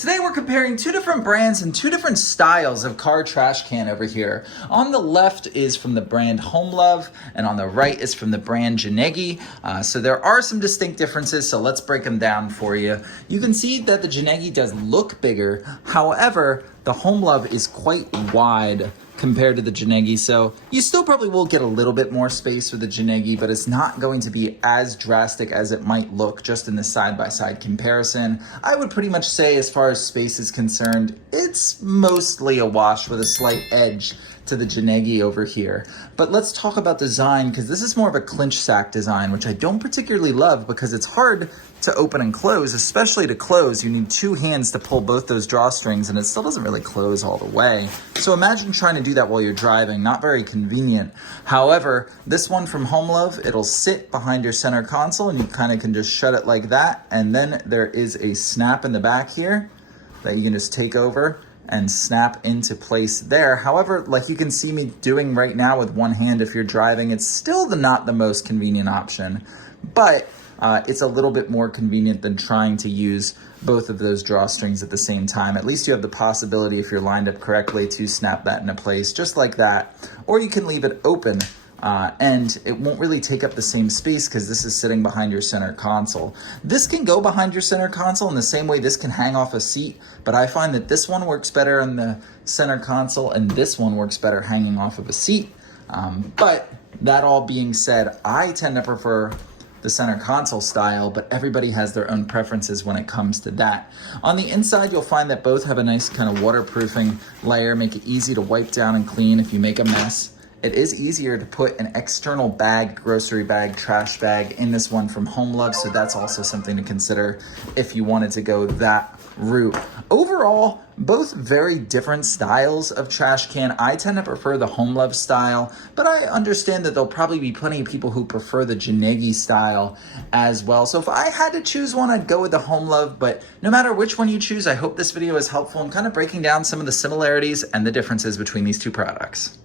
Today we're comparing two different brands and two different styles of car trash can over here. On the left is from the brand Homelove, and on the right is from the brand GNEGNI. So there are some distinct differences, so let's break them down for you. You can see that the GNEGNI does look bigger. However, the Homelove is quite wide compared to the GNEGNI, so you still probably will get a little bit more space with the GNEGNI, but it's not going to be as drastic as it might look just in the side-by-side comparison. I would pretty much say, as far as space is concerned, it's mostly a wash with a slight edge to the GNEGNI over here. But let's talk about design, because this is more of a clinch sack design, which I don't particularly love because it's hard to open and close. Especially to close, you need two hands to pull both those drawstrings, and it still doesn't really close all the way. So imagine trying to do that while you're driving. Not very convenient. However, this one from Homelove, it'll sit behind your center console, and you kind of can just shut it like that, and then there is a snap in the back here that you can just take over and snap into place there. However, like you can see me doing right now with one hand if you're driving, it's still not the most convenient option, but it's a little bit more convenient than trying to use both of those drawstrings at the same time. At least you have the possibility, if you're lined up correctly, to snap that into place just like that. Or you can leave it open and it won't really take up the same space because this is sitting behind your center console. This can go behind your center console in the same way this can hang off a seat, but I find that this one works better on the center console and this one works better hanging off of a seat. But that all being said, I tend to prefer the center console style, but everybody has their own preferences when it comes to that. On the inside, you'll find that both have a nice kind of waterproofing layer, make it easy to wipe down and clean if you make a mess. It is easier to put an external bag, grocery bag, trash bag in this one from Homelove, so that's also something to consider if you wanted to go that route. Overall, both very different styles of trash can. I tend to prefer the Homelove style, but I understand that there'll probably be plenty of people who prefer the GNEGNI style as well. So if I had to choose one, I'd go with the Homelove, but no matter which one you choose, I hope this video is helpful in kind of breaking down some of the similarities and the differences between these two products.